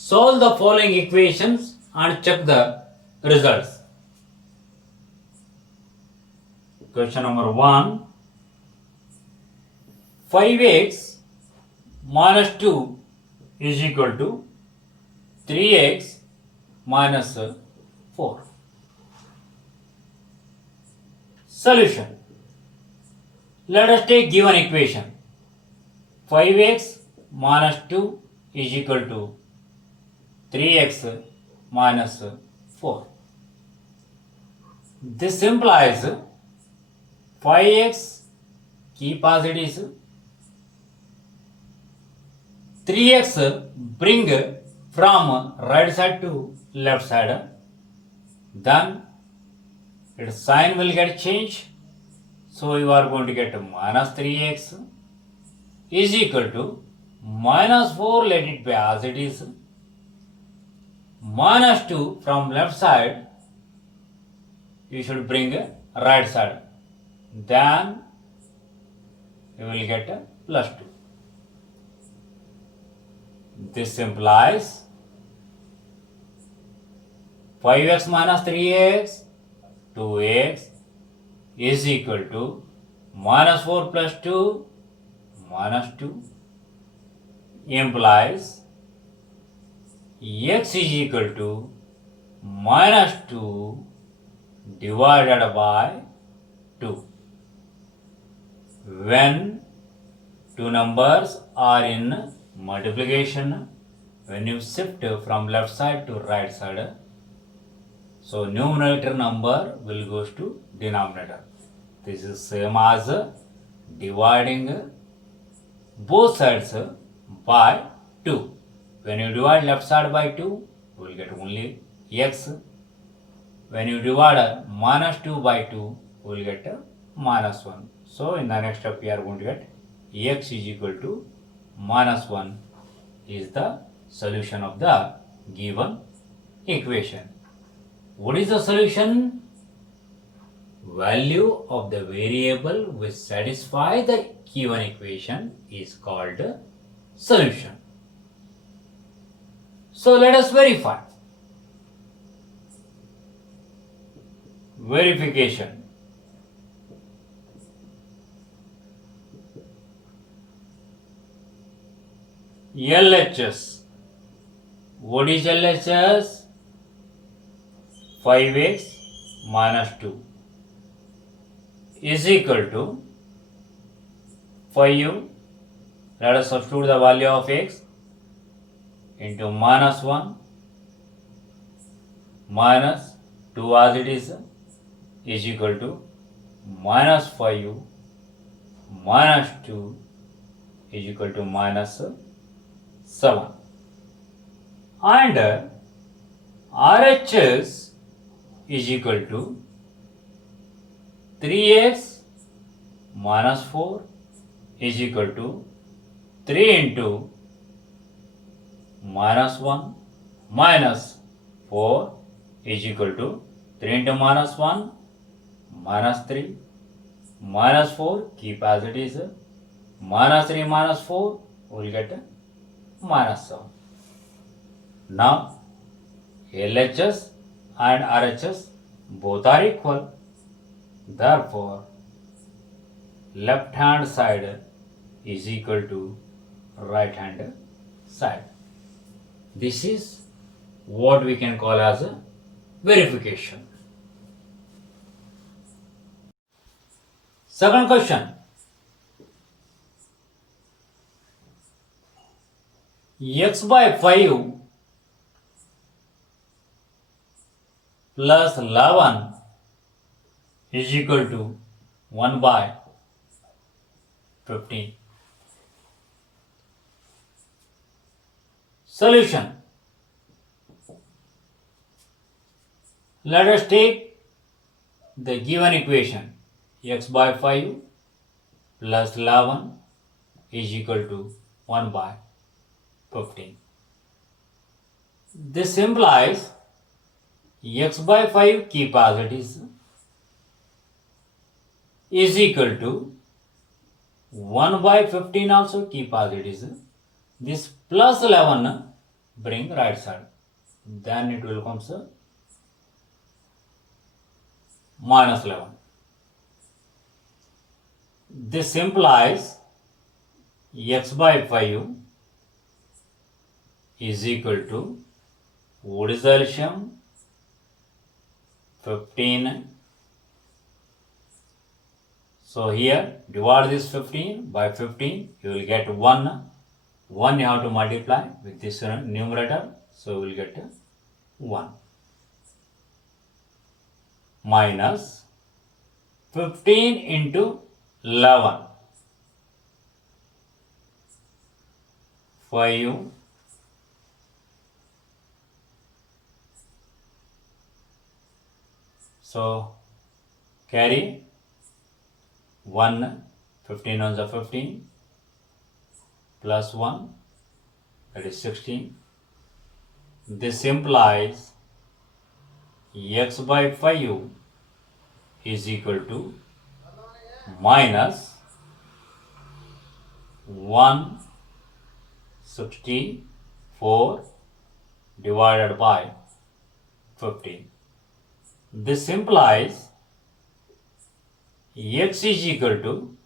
Solve the following equations and check the results. Question number 1. 5x minus 2 is equal to 3x minus 4. Solution. Let us take given equation. 5x minus 2 is equal to 3x minus 4. This implies 5x keep as it is, 3x bring from right side to left side, then its sign will get changed, so you are going to get minus 3x is equal to minus 4, let it be as it is, minus 2 from left side you should bring right side, then you will get plus 2. This implies 5x minus 3x, 2x is equal to minus 4 plus 2, minus 2, implies x is equal to minus 2 divided by 2. When two numbers are in multiplication, when you shift from left side to right side, so numerator number will goes to denominator. This is same as dividing both sides by 2. When you divide left side by 2, you will get only x. When you divide minus 2 by 2, you will get minus 1. So in the next step we are going to get x is equal to minus 1 is the solution of the given equation. What is the solution? Value of the variable which satisfy the given equation is called solution. So let us verify. Verification. LHS. What is LHS? 5x minus 2 is equal to 5. Let us substitute the value of x into minus 1 minus 2 as it is equal to minus 5 minus 2 is equal to minus 7. And RHS is equal to 3x minus 4 is equal to 3 into minus 1 minus 4 is equal to 3 into minus 1 minus 3 minus 4 keep as it is, minus 3 minus 4 will get minus 7. Now LHS and RHS both are equal, therefore left hand side is equal to right hand side. This is what we can call as a verification. Second question. X by 5 plus 11 is equal to 1 by 15. Solution. Let us take the given equation. X by 5 plus 11 is equal to 1 by 15. This implies x by 5 keep as it is equal to 1 by 15 also keep as it is. This plus 11 bring right side, then it will comes minus 11. This implies x by 5 is equal to, what is the LCM? 15. So here divide this 15 by 15, you will get 1. 1 you have to multiply with this numerator, so you will get 1 minus 15 into 11, 5 so carry 1, 15 on the 15 plus 1, that is 16. This implies x by 5 is equal to minus 164 divided by 15. This implies x is equal to,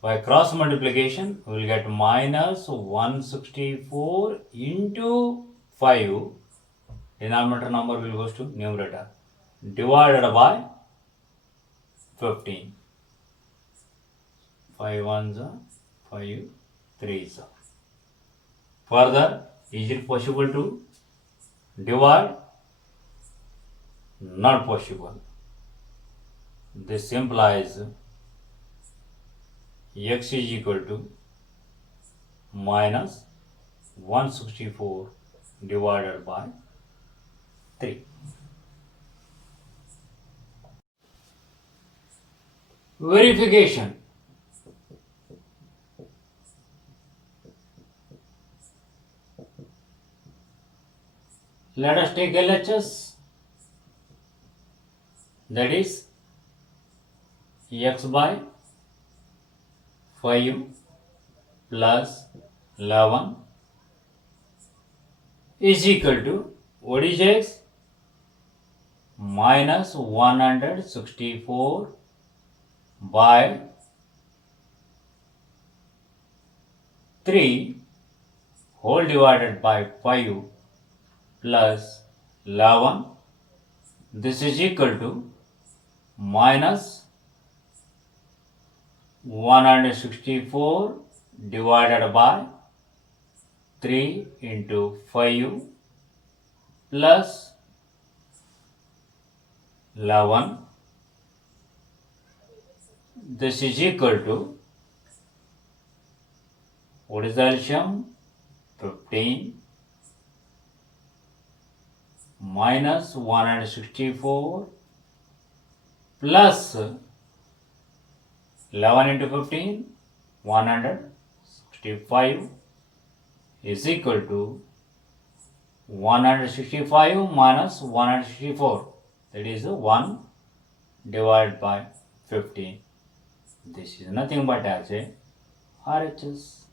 by cross multiplication we will get minus 164 into 5, denominator number will goes to numerator, divided by 15. 5 ones are 5 3s are. Further, is it possible to divide? Not possible. This implies x is equal to minus 164 divided by 3. Verification. Let us take LHS, that is x by 5 plus 11 is equal to, what is x? Minus 164 by 3 whole divided by 5 plus 11. This is equal to minus 164 divided by 3 into 5 plus 11. This is equal to, what is the LCM? 15 minus 164 plus 11 into 15, 165 is equal to 165 minus 164, that is 1 divided by 15. This is nothing but as a RHS.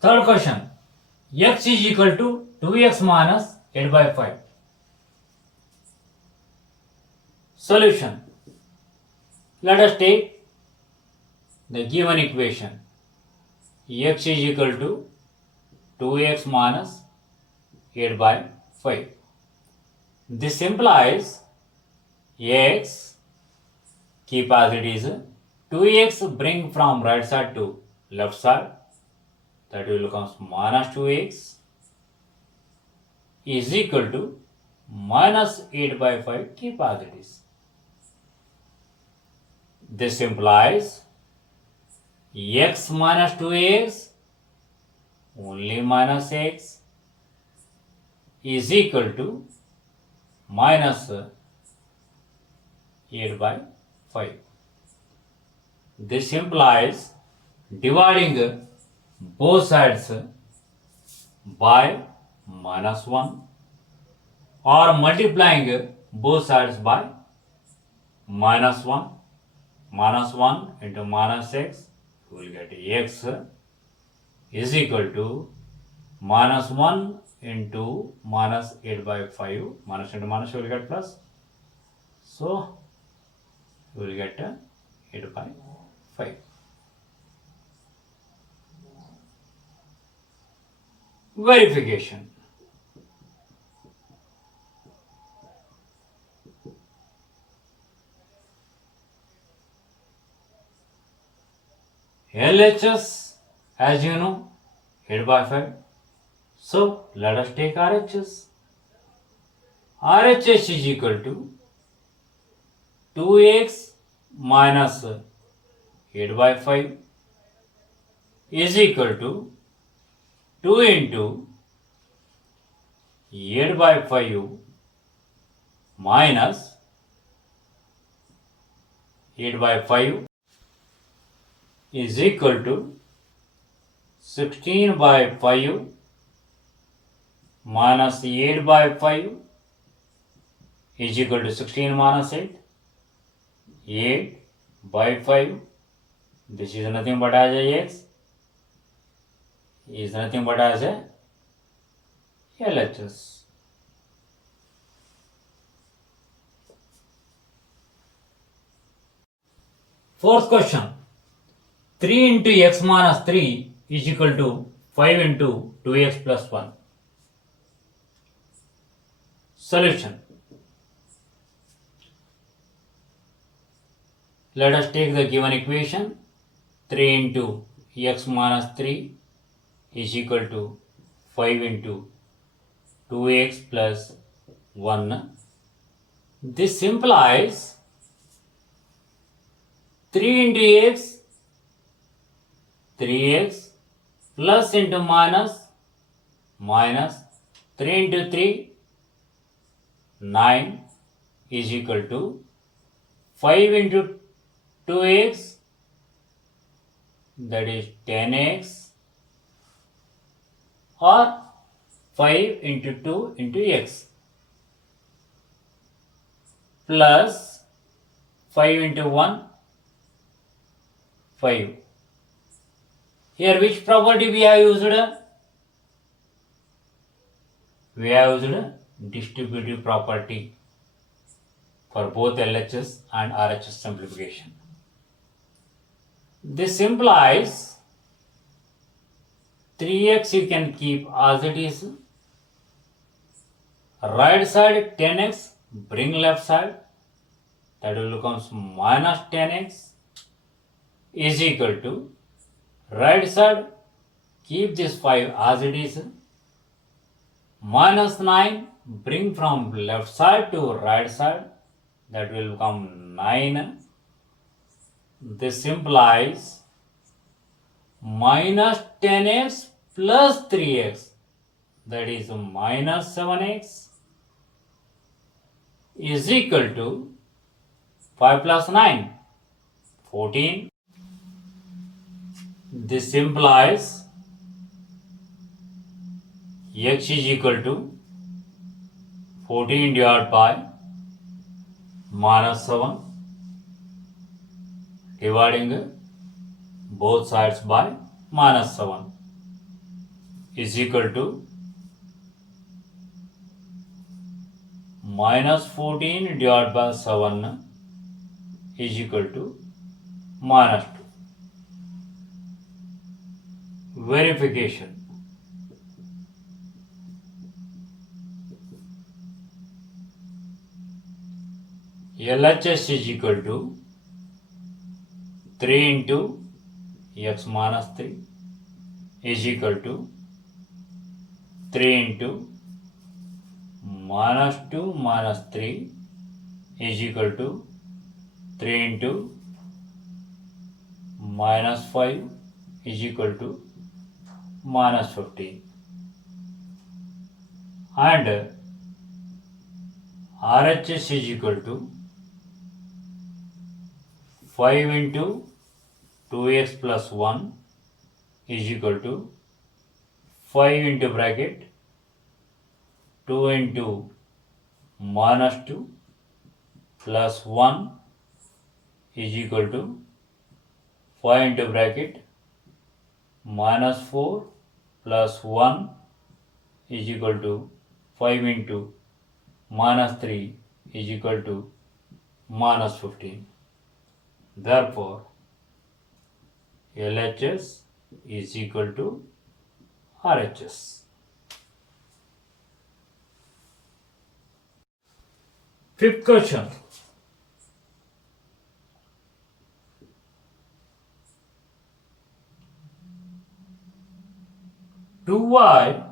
Third question, x is equal to 2x minus 8 by 5. Solution. Let us take the given equation. X is equal to 2x minus 8 by 5. This implies x, keep as it is, 2x bring from right side to left side, that will become minus 2x is equal to minus 8 by 5, keep as it is. This implies x minus 2x, only minus x, is equal to minus 8 by 5. This implies dividing both sides by minus 1 or multiplying both sides by minus 1. minus 1 into minus x, you will get x is equal to minus 1 into minus 8 by 5. Minus into minus, you will get plus. So, you will get 8 by 5. Verification. LHS, as you know, 8 by 5. So, let us take RHS. RHS is equal to 2x minus 8 by 5 is equal to 2 into 8 by 5 minus 8 by 5 is equal to 16 by 5 minus 8 by 5 is equal to 16 minus 8. 8 by 5. This is nothing but as a x. Is nothing but as a LHS. Fourth question. 3 into x minus 3 is equal to 5 into 2x plus 1. Solution. Let us take the given equation. 3 into x minus 3 is equal to 5 into 2x plus 1. This implies 3 into x, 3x plus into minus, minus 3 into 3, 9 is equal to 5 into 2x, that is 10x, or 5 into 2 into x, plus 5 into 1, 5. Here which property we have used? We have used distributive property for both LHS and RHS simplification. This implies 3x you can keep as it is. Right side 10x, bring left side, that will become minus 10x is equal to right side, keep this 5 as it is, minus 9, bring from left side to right side, that will become 9. This implies minus 10x plus 3x, that is minus 7x is equal to 5 plus 9, 14. This implies x is equal to 14 divided by minus 7, dividing both sides by minus 7 is equal to minus 14 divided by 7 is equal to minus 2. Verification. LHS is equal to 3 into x minus 3 is equal to 3 into minus 2 minus 3 is equal to 3 into minus 5 is equal to minus 15. And RHS is equal to 5 into 2x plus 1 is equal to 5 into bracket 2 into minus 2 plus 1 is equal to 5 into bracket minus 4 plus 1 is equal to 5 into minus 3 is equal to minus 15. Therefore, LHS is equal to RHS. Fifth question. Two y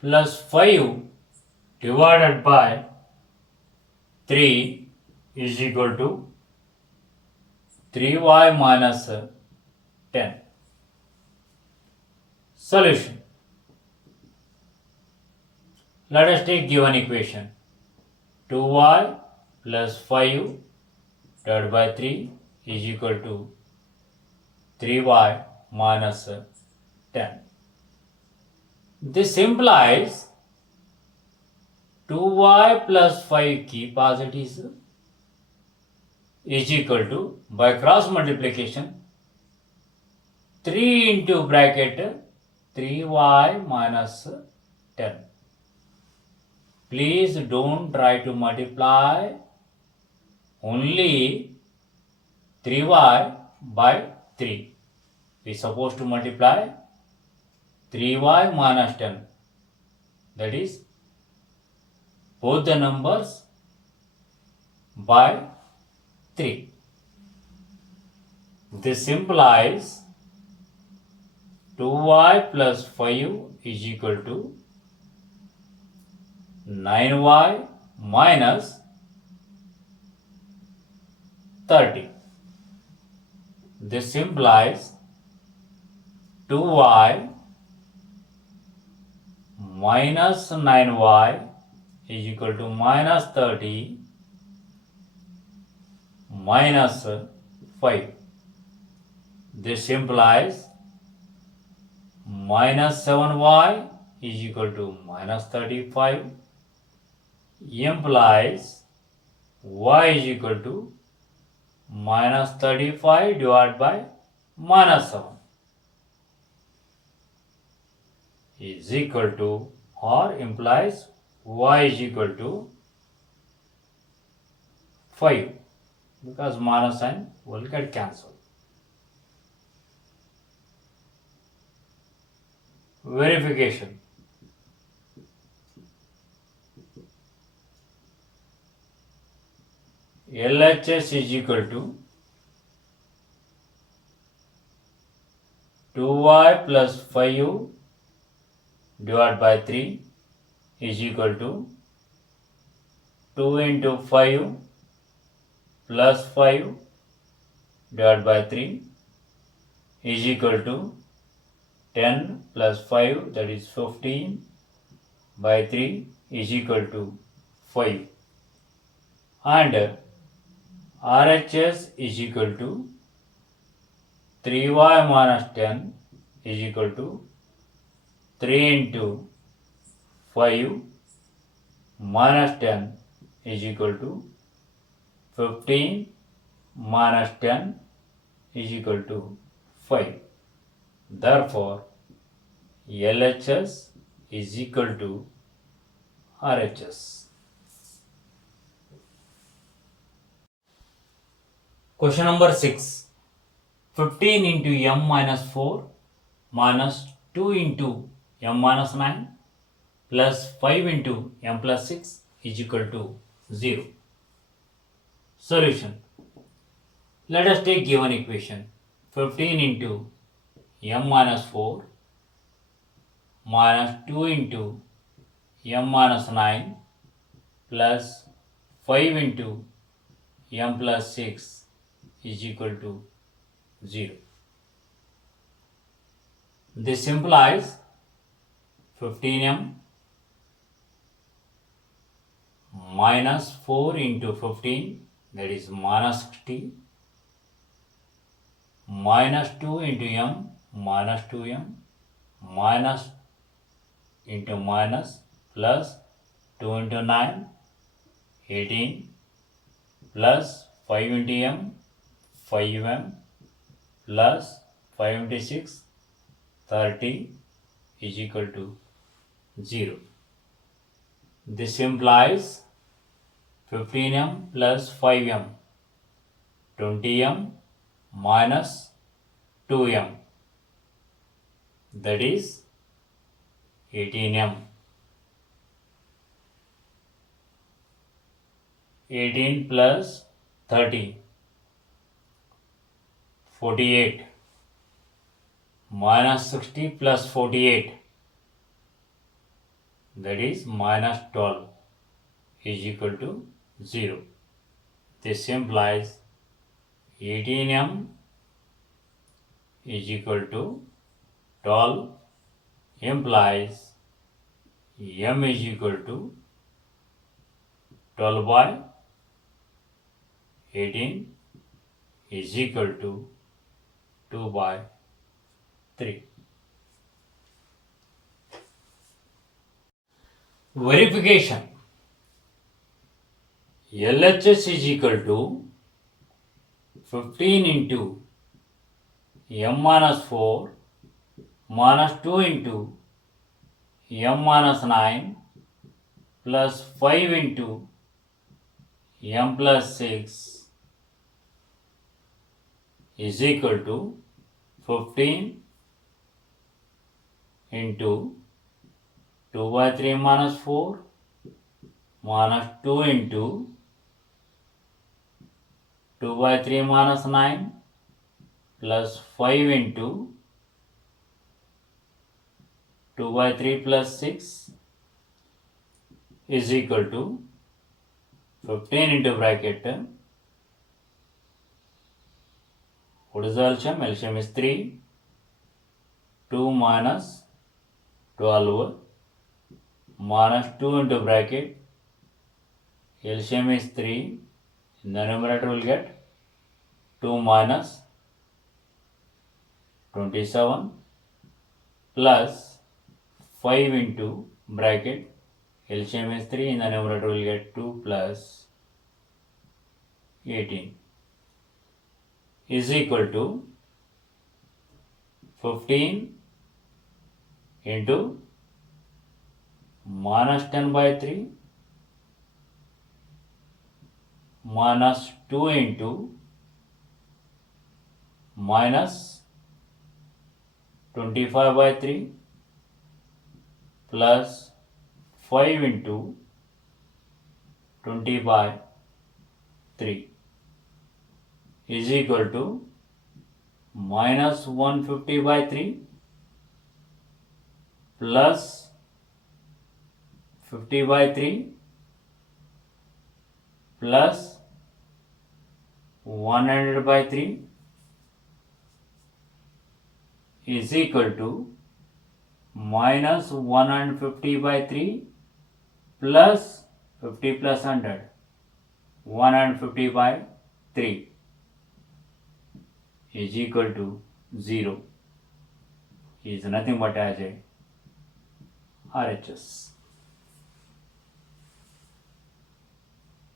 plus 5 divided by 3 is equal to 3y minus 10. Solution. Let us take given equation. 2y plus 5 divided by 3 is equal to 3y minus 10. This implies 2y plus 5 key positives is equal to, by cross multiplication, 3 into bracket 3y minus 10. Please don't try to multiply only 3y by 3. We are supposed to multiply 3y minus 10. That is, both the numbers by 3. This implies 2y plus 5 is equal to 9y minus 30. This implies 2y minus 9y is equal to minus 30 minus 5. This implies minus 7y is equal to minus 35, implies y is equal to minus 35 divided by minus 7 is equal to, or implies y is equal to 5, because minus sign will get cancelled. Verification. LHS is equal to 2y plus 5 divided by 3 is equal to 2 into 5 plus 5 divided by 3 is equal to 10 plus 5, that is 15 by 3 is equal to 5. And RHS is equal to 3y minus 10 is equal to 3 into 5 minus 10 is equal to 15 minus 10 is equal to 5. Therefore, LHS is equal to RHS. Question number 6. 15 into m minus 4 minus 2 into m minus 9 plus 5 into m plus 6 is equal to 0. Solution. Let us take given equation. 15 into m minus 4 minus 2 into m minus 9 plus 5 into m plus 6 is equal to 0. This implies 15m minus 4 into 15, that is minus 60, minus 2 into m minus 2m minus into minus plus 2 into 9 18 plus 5 into m 5m plus 5 into 6 30 is equal to 0. This implies 15m plus 5m 20m minus 2m, that is 18m. 18 plus 30 48 minus 60 plus 48, that is minus 12 is equal to 0. This implies 18m is equal to 12 implies m is equal to 12 by 18 is equal to 2 by 3. Verification. LHS is equal to 15 into m minus 4 minus 2 into m minus 9 plus 5 into m plus 6 is equal to 15 into 2 by 3 minus 4 minus 2 into 2 by 3 minus 9 plus 5 into 2 by 3 plus 6 is equal to 15 into bracket. What is the LCM? LCM is 3. 2 minus 12 minus 2 into bracket. LCM is 3. In the numerator will get 2 minus 27 plus 5 into bracket. LCM is 3. In the numerator will get 2 plus 18 is equal to 15 into minus 10 by 3 minus 2 into minus 25 by 3 plus 5 into 20 by 3 is equal to minus 150 by 3 plus 50 by 3 plus 100 by 3 is equal to minus 150 by 3 plus 50 plus 100, 150 by 3 is equal to 0, is nothing but as a RHS.